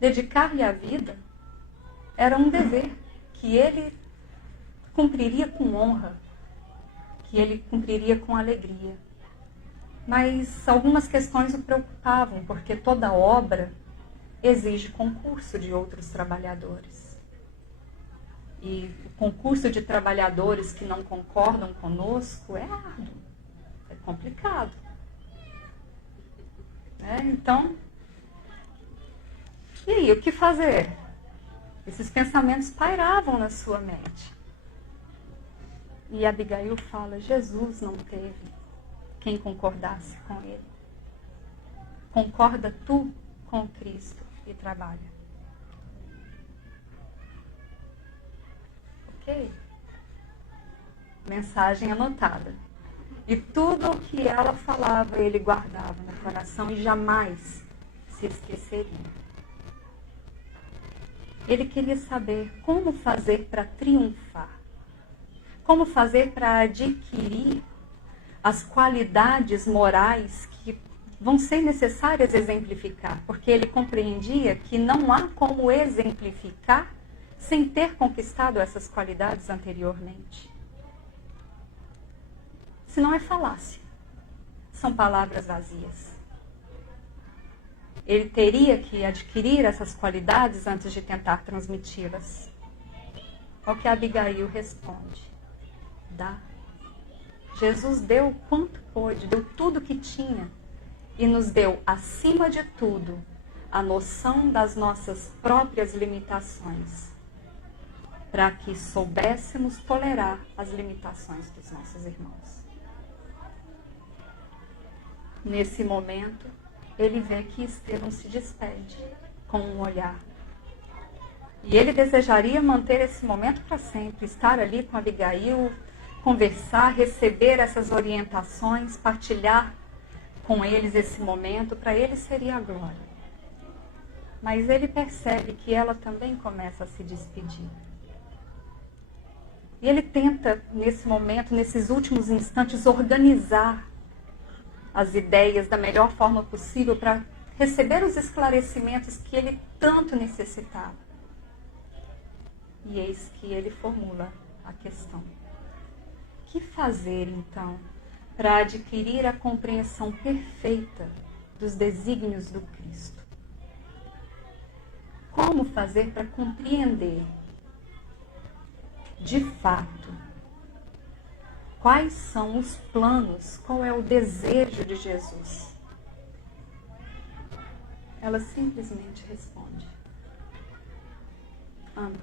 dedicar-lhe a vida era um dever que ele cumpriria com honra, que ele cumpriria com alegria. Mas algumas questões o preocupavam, porque toda obra exige concurso de outros trabalhadores. E o concurso de trabalhadores que não concordam conosco é árduo, é complicado. Então, e aí, o que fazer? Esses pensamentos pairavam na sua mente. E Abigail fala: Jesus não teve quem concordasse com ele. Concorda tu com Cristo e trabalha. Ok? Mensagem anotada. E tudo o que ela falava, ele guardava no coração e jamais se esqueceria. Ele queria saber como fazer para triunfar. Como fazer para adquirir as qualidades morais que vão ser necessárias exemplificar, porque ele compreendia que não há como exemplificar sem ter conquistado essas qualidades anteriormente. Senão é falácia, são palavras vazias. Ele teria que adquirir essas qualidades antes de tentar transmiti-las. Ao que Abigail responde: dá. Jesus deu o quanto pôde, deu tudo que tinha e nos deu, acima de tudo, a noção das nossas próprias limitações, para que soubéssemos tolerar as limitações dos nossos irmãos. Nesse momento, ele vê que Estevão se despede com um olhar. E ele desejaria manter esse momento para sempre, estar ali com Abigail, conversar, receber essas orientações, partilhar com eles esse momento, para ele seria a glória. Mas ele percebe que ela também começa a se despedir. E ele tenta, nesse momento, nesses últimos instantes, organizar as ideias da melhor forma possível para receber os esclarecimentos que ele tanto necessitava. E eis que ele formula a questão: que fazer, então, para adquirir a compreensão perfeita dos desígnios do Cristo? Como fazer para compreender, de fato, quais são os planos, qual é o desejo de Jesus? Ela simplesmente responde: ama.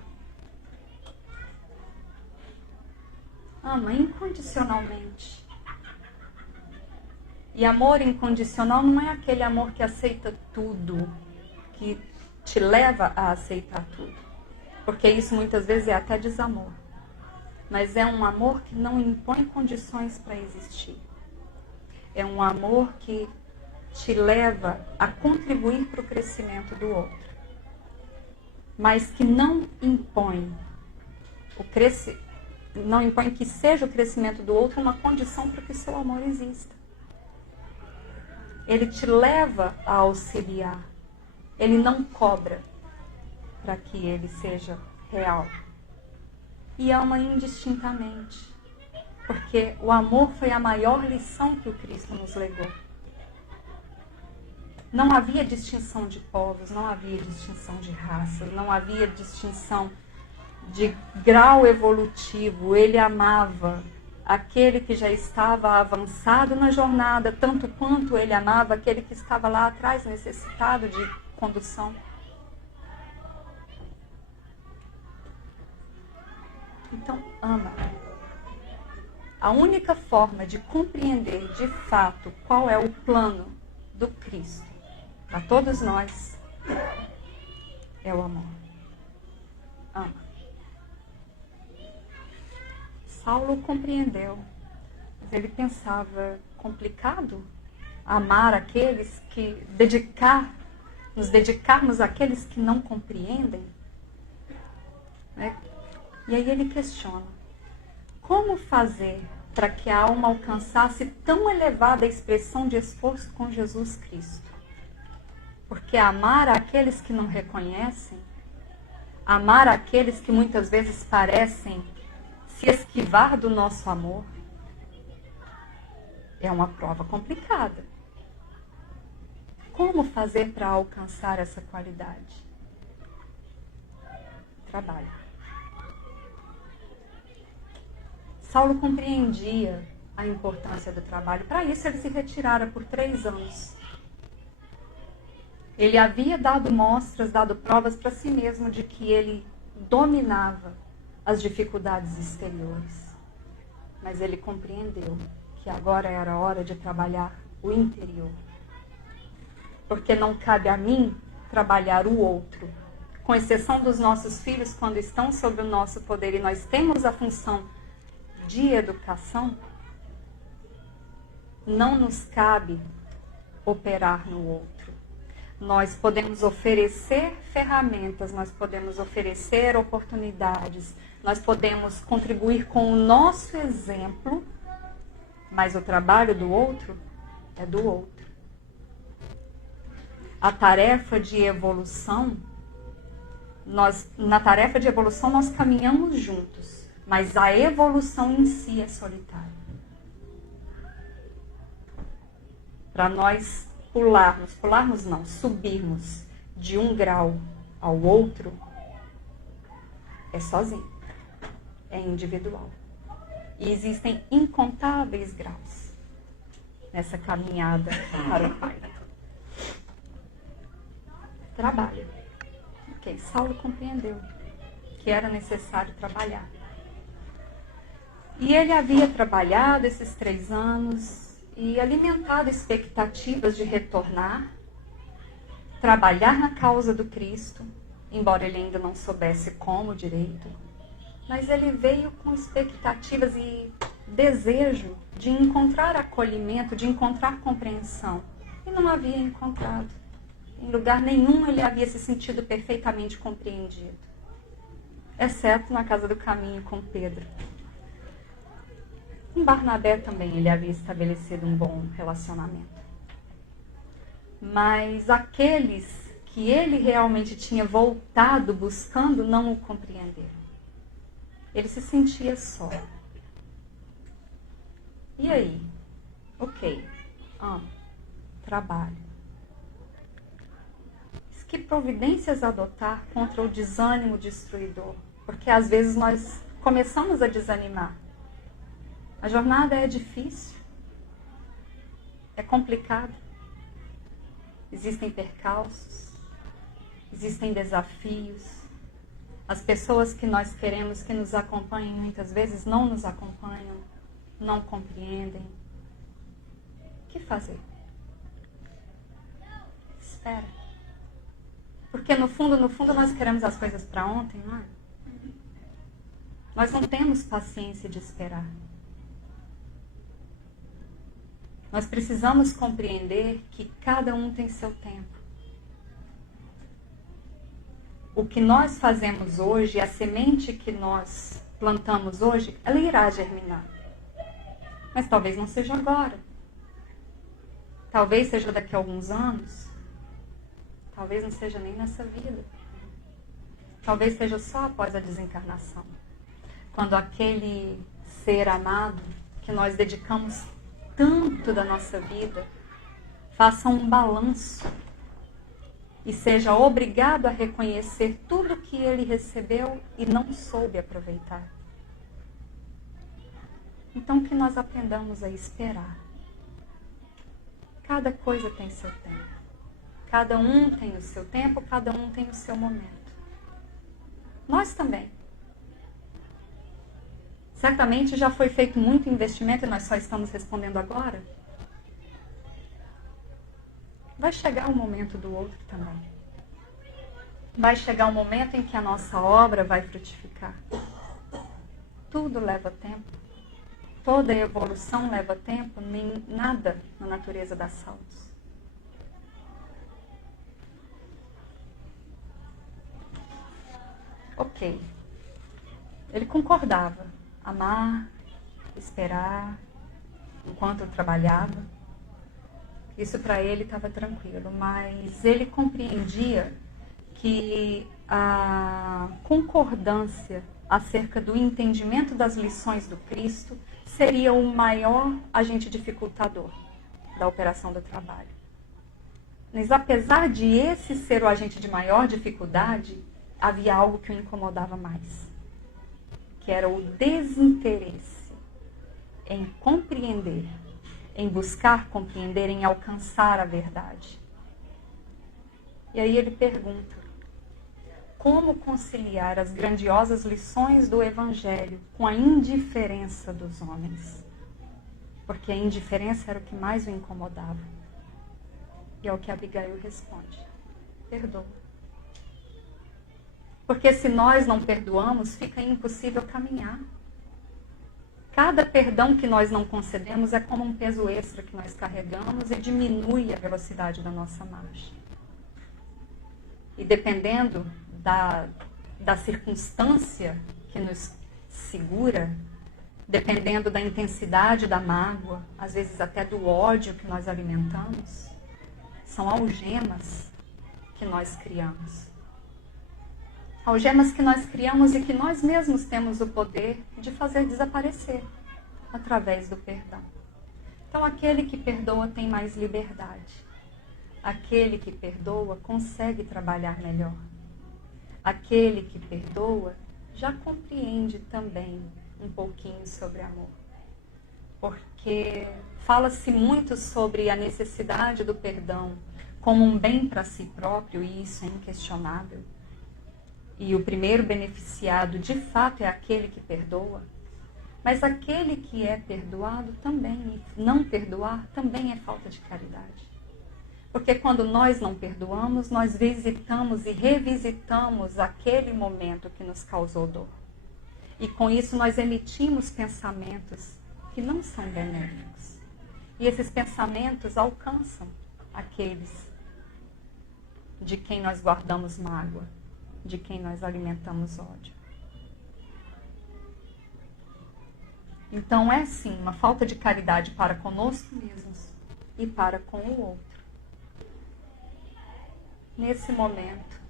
Ama incondicionalmente. E amor incondicional não é aquele amor que aceita tudo, que te leva a aceitar tudo. Porque isso muitas vezes é até desamor. Mas é um amor que não impõe condições para existir. É um amor que te leva a contribuir para o crescimento do outro. Mas que não impõe não impõe que seja o crescimento do outro uma condição para que o seu amor exista. Ele te leva a auxiliar. Ele não cobra para que ele seja real. E ama indistintamente. Porque o amor foi a maior lição que o Cristo nos legou. Não havia distinção de povos, não havia distinção de raças, não havia distinção de grau evolutivo. Ele amava aquele que já estava avançado na jornada, tanto quanto ele amava aquele que estava lá atrás necessitado de condução. Então, ama. A única forma de compreender de fato qual é o plano do Cristo para todos nós é o amor. Ama. Saulo compreendeu, mas ele pensava: complicado amar aqueles que nos dedicarmos àqueles que não compreendem, né? E aí ele questiona: como fazer para que a alma alcançasse tão elevada expressão de esforço com Jesus Cristo? Porque amar aqueles que não reconhecem, amar aqueles que muitas vezes parecem se esquivar do nosso amor, é uma prova complicada. Como fazer para alcançar essa qualidade? Trabalho. Saulo compreendia a importância do trabalho. Para isso ele se retirara por 3 anos. Ele havia dado mostras, dado provas para si mesmo de que ele dominava as dificuldades exteriores. Mas ele compreendeu que agora era a hora de trabalhar o interior. Porque não cabe a mim trabalhar o outro. Com exceção dos nossos filhos, quando estão sob o nosso poder e nós temos a função de educação, não nos cabe operar no outro. Nós podemos oferecer ferramentas, nós podemos oferecer oportunidades, nós podemos contribuir com o nosso exemplo, mas o trabalho do outro é do outro. A tarefa de evolução, na tarefa de evolução nós caminhamos juntos, mas a evolução em si é solitária. Para nós subirmos de um grau ao outro, é sozinho, é individual. E existem incontáveis graus nessa caminhada para o Pai. Trabalho. Ok, Saulo compreendeu que era necessário trabalhar. E ele havia trabalhado esses 3 anos e alimentado expectativas de retornar, trabalhar na causa do Cristo, embora ele ainda não soubesse como direito. Mas ele veio com expectativas e desejo de encontrar acolhimento, de encontrar compreensão. E não havia encontrado. Em lugar nenhum ele havia se sentido perfeitamente compreendido. Exceto na casa do caminho com Pedro. Com Barnabé também ele havia estabelecido um bom relacionamento. Mas aqueles que ele realmente tinha voltado buscando não o compreenderam. Ele se sentia só. E aí? Ok, amo, trabalho. que providências adotar contra o desânimo destruidor? Porque às vezes nós começamos a desanimar. A jornada é difícil, é complicada. Existem percalços, existem desafios. As pessoas que nós queremos que nos acompanhem muitas vezes não nos acompanham, não compreendem. O que fazer? Espera. Porque no fundo nós queremos as coisas para ontem, não é? Nós não temos paciência de esperar. Nós precisamos compreender que cada um tem seu tempo. O que nós fazemos hoje, a semente que nós plantamos hoje, ela irá germinar. Mas talvez não seja agora. Talvez seja daqui a alguns anos. Talvez não seja nem nessa vida. Talvez seja só após a desencarnação. Quando aquele ser amado que nós dedicamos tanto da nossa vida faça um balanço e seja obrigado a reconhecer tudo que ele recebeu e não soube aproveitar. Então que nós aprendamos a esperar. Cada coisa tem seu tempo. Cada um tem o seu tempo, cada um tem o seu momento. Nós também. Certamente já foi feito muito investimento e nós só estamos respondendo agora. Vai chegar o momento do outro também. Vai chegar o momento em que a nossa obra vai frutificar. Tudo leva tempo. Toda evolução leva tempo, nem nada na natureza dá saltos. Ok. Ele concordava. Amar, esperar, enquanto eu trabalhava. Isso para ele estava tranquilo, mas ele compreendia que a concordância acerca do entendimento das lições do Cristo seria o maior agente dificultador da operação do trabalho. Mas apesar de esse ser o agente de maior dificuldade, havia algo que o incomodava mais, que era o desinteresse em compreender, em buscar compreender, em alcançar a verdade. E aí ele pergunta, como conciliar as grandiosas lições do Evangelho com a indiferença dos homens? Porque a indiferença era o que mais o incomodava. E é o que Abigail responde, perdoa. Porque se nós não perdoamos, fica impossível caminhar. Cada perdão que nós não concedemos é como um peso extra que nós carregamos e diminui a velocidade da nossa marcha. E dependendo da circunstância que nos segura, dependendo da intensidade da mágoa, às vezes até do ódio que nós alimentamos, são algemas que nós criamos. Algemas que nós criamos e que nós mesmos temos o poder de fazer desaparecer através do perdão. Então, aquele que perdoa tem mais liberdade. Aquele que perdoa consegue trabalhar melhor. Aquele que perdoa já compreende também um pouquinho sobre amor. Porque fala-se muito sobre a necessidade do perdão como um bem para si próprio, e isso é inquestionável. E o primeiro beneficiado, de fato, é aquele que perdoa. Mas aquele que é perdoado também, e não perdoar, também é falta de caridade. Porque quando nós não perdoamos, nós visitamos e revisitamos aquele momento que nos causou dor. E com isso nós emitimos pensamentos que não são benéficos. E esses pensamentos alcançam aqueles de quem nós guardamos mágoa, de quem nós alimentamos ódio. Então é sim uma falta de caridade para conosco mesmos e para com o outro. Nesse momento,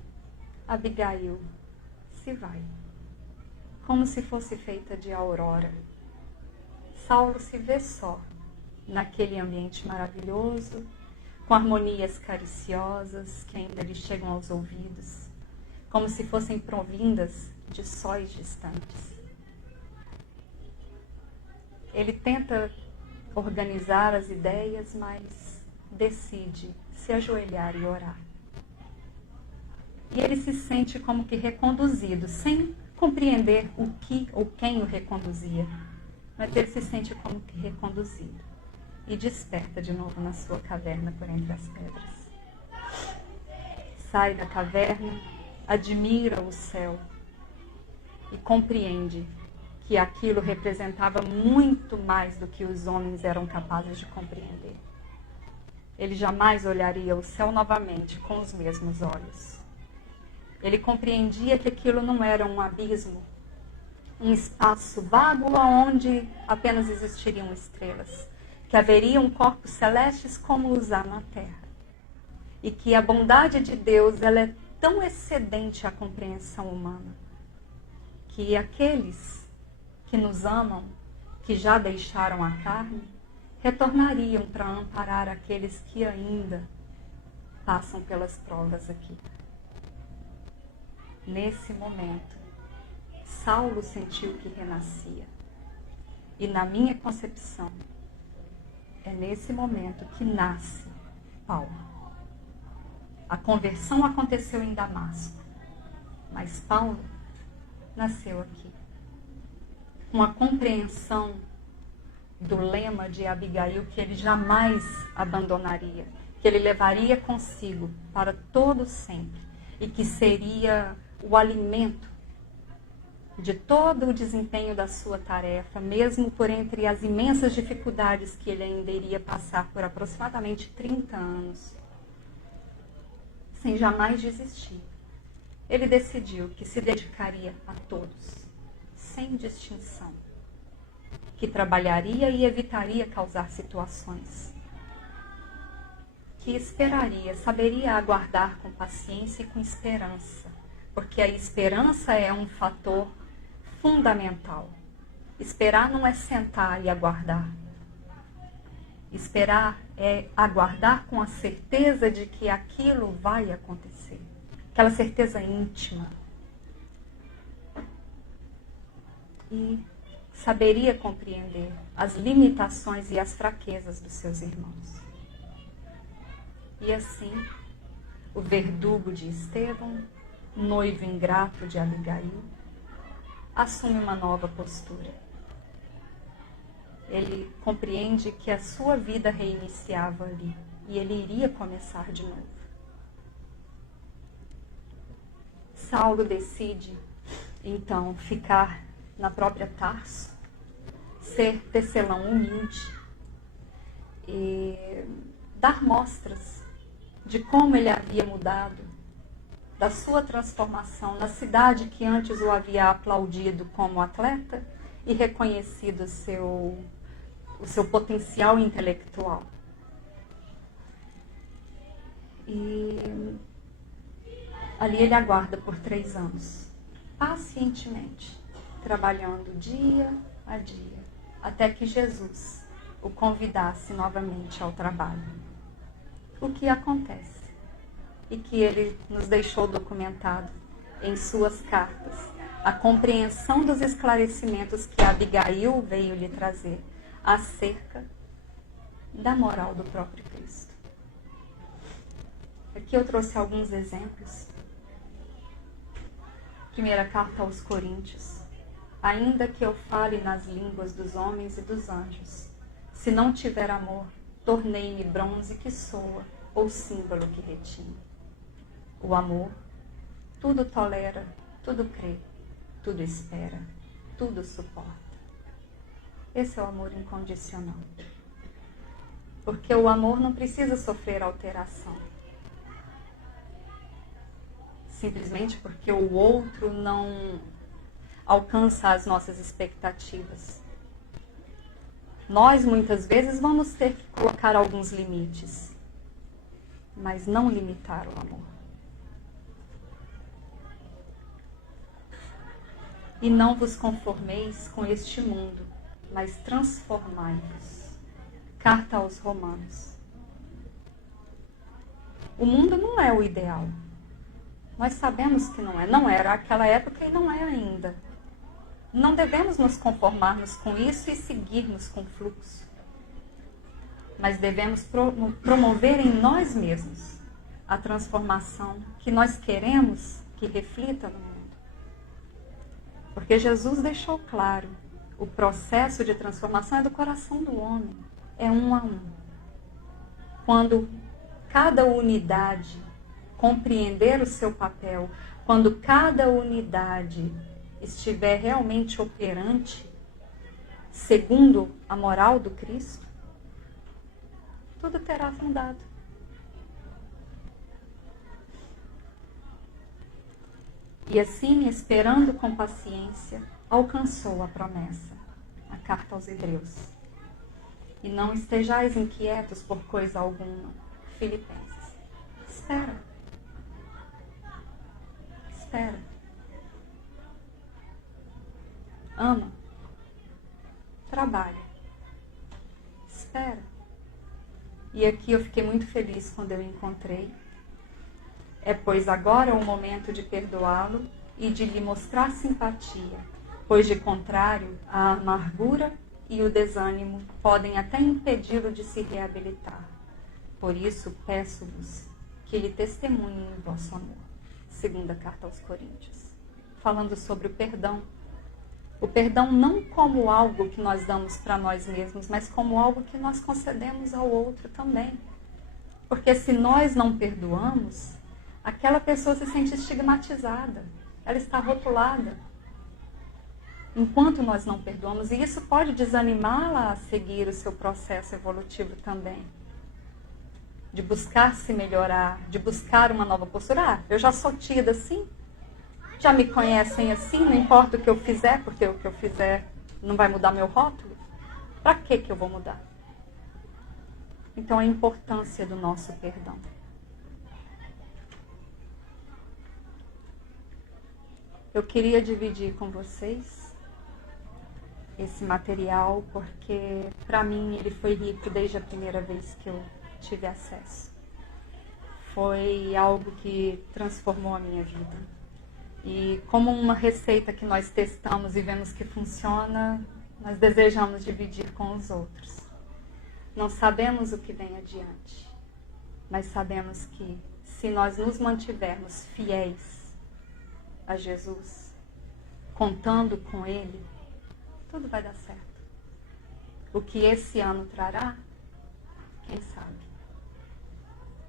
Abigail se vai, como se fosse feita de aurora. Saulo se vê só naquele ambiente maravilhoso, com harmonias cariciosas que ainda lhe chegam aos ouvidos, como se fossem provindas de sóis distantes. Ele tenta organizar as ideias, mas decide se ajoelhar e orar. E ele se sente como que reconduzido, sem compreender o que ou quem o reconduzia, mas ele se sente como que reconduzido e desperta de novo na sua caverna por entre as pedras. Sai da caverna, admira o céu e compreende que aquilo representava muito mais do que os homens eram capazes de compreender. Ele jamais olharia o céu novamente com os mesmos olhos. Ele compreendia que aquilo não era um abismo, um espaço vago onde apenas existiriam estrelas, que haveriam corpos celestes como os há na Terra. E que a bondade de Deus ela é tão excedente à compreensão humana, que aqueles que nos amam, que já deixaram a carne, retornariam para amparar aqueles que ainda passam pelas provas aqui. Nesse momento, Saulo sentiu que renascia. E na minha concepção, é nesse momento que nasce Paulo. A conversão aconteceu em Damasco, mas Paulo nasceu aqui. Com a compreensão do lema de Abigail que ele jamais abandonaria, que ele levaria consigo para todo sempre e que seria o alimento de todo o desempenho da sua tarefa, mesmo por entre as imensas dificuldades que ele ainda iria passar por aproximadamente 30 anos, sem jamais desistir. Ele decidiu que se dedicaria a todos, sem distinção, que trabalharia e evitaria causar situações, que esperaria, saberia aguardar com paciência e com esperança, porque a esperança é um fator fundamental. Esperar não é sentar e aguardar. Esperar é aguardar com a certeza de que aquilo vai acontecer. Aquela certeza íntima. E saberia compreender as limitações e as fraquezas dos seus irmãos. E assim, o verdugo de Estevão, noivo ingrato de Abigail, assume uma nova postura. Ele compreende que a sua vida reiniciava ali e ele iria começar de novo. Saulo decide, então, ficar na própria Tarso, ser tecelão humilde e dar mostras de como ele havia mudado, da sua transformação na cidade que antes o havia aplaudido como atleta e reconhecido o seu potencial intelectual. E ali ele aguarda por 3 anos, pacientemente, trabalhando dia a dia, até que Jesus o convidasse novamente ao trabalho. O que acontece? E que ele nos deixou documentado em suas cartas, a compreensão dos esclarecimentos que Abigail veio lhe trazer acerca da moral do próprio Cristo. Aqui eu trouxe alguns exemplos. Primeira carta aos Coríntios. Ainda que eu fale nas línguas dos homens e dos anjos, se não tiver amor, tornei-me bronze que soa ou símbolo que retinha. O amor tudo tolera, tudo crê, tudo espera, tudo suporta. Esse é o amor incondicional. Porque o amor não precisa sofrer alteração. Simplesmente porque o outro não alcança as nossas expectativas. Nós, muitas vezes, vamos ter que colocar alguns limites, mas não limitar o amor. E não vos conformeis com este mundo, mas transformai-vos. Carta aos Romanos. O mundo não é o ideal. Nós sabemos que não é. Não era aquela época e não é ainda. Não devemos nos conformarmos com isso e seguirmos com o fluxo. Mas devemos promover em nós mesmos a transformação que nós queremos que reflita no mundo. Porque Jesus deixou claro, o processo de transformação é do coração do homem, é um a um. Quando cada unidade compreender o seu papel, quando cada unidade estiver realmente operante, segundo a moral do Cristo, tudo terá mudado. E assim, esperando com paciência, alcançou a promessa, a carta aos Hebreus. E não estejais inquietos por coisa alguma. Filipenses. Espera. Espera. Ama. Trabalha. Espera. E aqui eu fiquei muito feliz quando eu encontrei. É, pois, agora o momento de perdoá-lo e de lhe mostrar simpatia, pois, de contrário, a amargura e o desânimo podem até impedi-lo de se reabilitar. Por isso, peço-vos que lhe testemunhem o vosso amor. Segunda carta aos Coríntios. Falando sobre o perdão. O perdão não como algo que nós damos para nós mesmos, mas como algo que nós concedemos ao outro também. Porque se nós não perdoamos, aquela pessoa se sente estigmatizada. Ela está rotulada. Enquanto nós não perdoamos, e isso pode desanimá-la a seguir o seu processo evolutivo também. De buscar se melhorar, de buscar uma nova postura. Ah, eu já sou tida assim, já me conhecem assim, não importa o que eu fizer, porque o que eu fizer não vai mudar meu rótulo. Para que eu vou mudar? Então, a importância do nosso perdão. Eu queria dividir com vocês esse material, porque para mim ele foi rico desde a primeira vez que eu tive acesso. Foi algo que transformou a minha vida. E como uma receita que nós testamos e vemos que funciona, nós desejamos dividir com os outros. Não sabemos o que vem adiante, mas sabemos que se nós nos mantivermos fiéis a Jesus, contando com Ele, tudo vai dar certo. O que esse ano trará, quem sabe?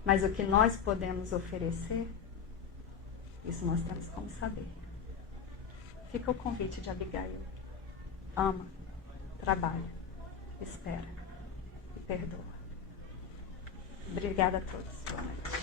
Mas o que nós podemos oferecer, isso nós temos como saber. Fica o convite de Abigail. Ama, trabalha, espera e perdoa. Obrigada a todos. Boa noite.